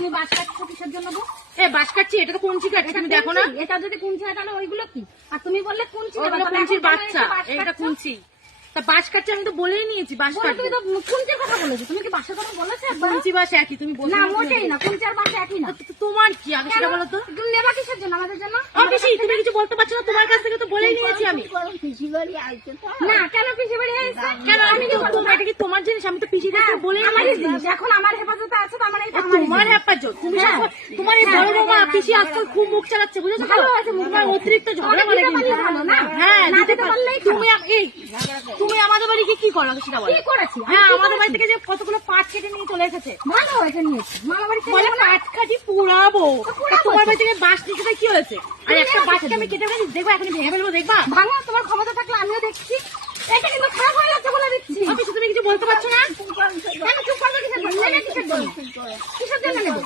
তুমি বাঁশ কাটছো কিসের জন্য গো? বাঁশ কাটছি, এটা তো কুঞ্চি কাটছি, তুমি দেখো না। এটা যদি কুঞ্চি হয় তাহলে ওইগুলো কি? আর তুমি বললে কুঞ্চি কুঞ্চির বাচ্চা, এটা কুঞ্চি। তা বাঁশ কাটছি আমি তো বলেই নিয়েছি বাঁশ কাটছি। তুমি তো কুঞ্চির কথা বলেছো, তুমি কি বাঁশের কথা বলেছো? কুঞ্চি বাঁশ একই, তুমি বলো না মোটেই না, কুঞ্চি আর বাঁশ একই না। তোমার কি আগে সেটা বলো তো। তুমি নেবা কিসের জন্য? আমাদের জন্য। পিসি তুমি কিছু বলতে পারছো না, তোমার কাছ থেকে তো বলেই নিয়েছি আমি। না কেন পিসি বাড়ি আইছে? কেন আমি তো এটা কি তোমার জিনিস? আমি তো পিসি কাছে বলেই নিয়েছি। এখন আমার হেফাজতে আছে তো আমার তোমার হেফাজত। তুমি তোমার এই বড় বৌমা পিসি আজকাল খুব মুখ চালাচ্ছে, বুঝেছো? ভালো আছে মুখ, অতিরিক্ত ঝগড়া করে কিন্তু। হ্যাঁ দিতে পারলেই তুমি আমাদের বাড়িকে কি করো সেটা বলো। কি করেছি? হ্যাঁ আমাদের বাড়ি থেকে যে কতগুলো পাট কেটে নিয়ে চলে এসেছে। ভালো হয়েছে নিয়েছি, মামা বাড়ি থেকে বলে পাট কাটি পুরাবো। তোমার বাড়ি থেকে বাঁশ নিতে কি হয়েছে? আর একটা বাঁশকে আমি কেটে ফেলেছি, দেখবো এখন ভেঙে ফেলবো, দেখবা? ভাঙা তোমার ক্ষমতা থাকলে আমিও দেখছি। এটা কিন্তু খারাপ হয়ে যাচ্ছে বলে দিচ্ছি। অফিসে তুমি কিছু বলতে পারছো না? আমি চুপ করবো কিসের জন্য? কিসের জন্য নেবো?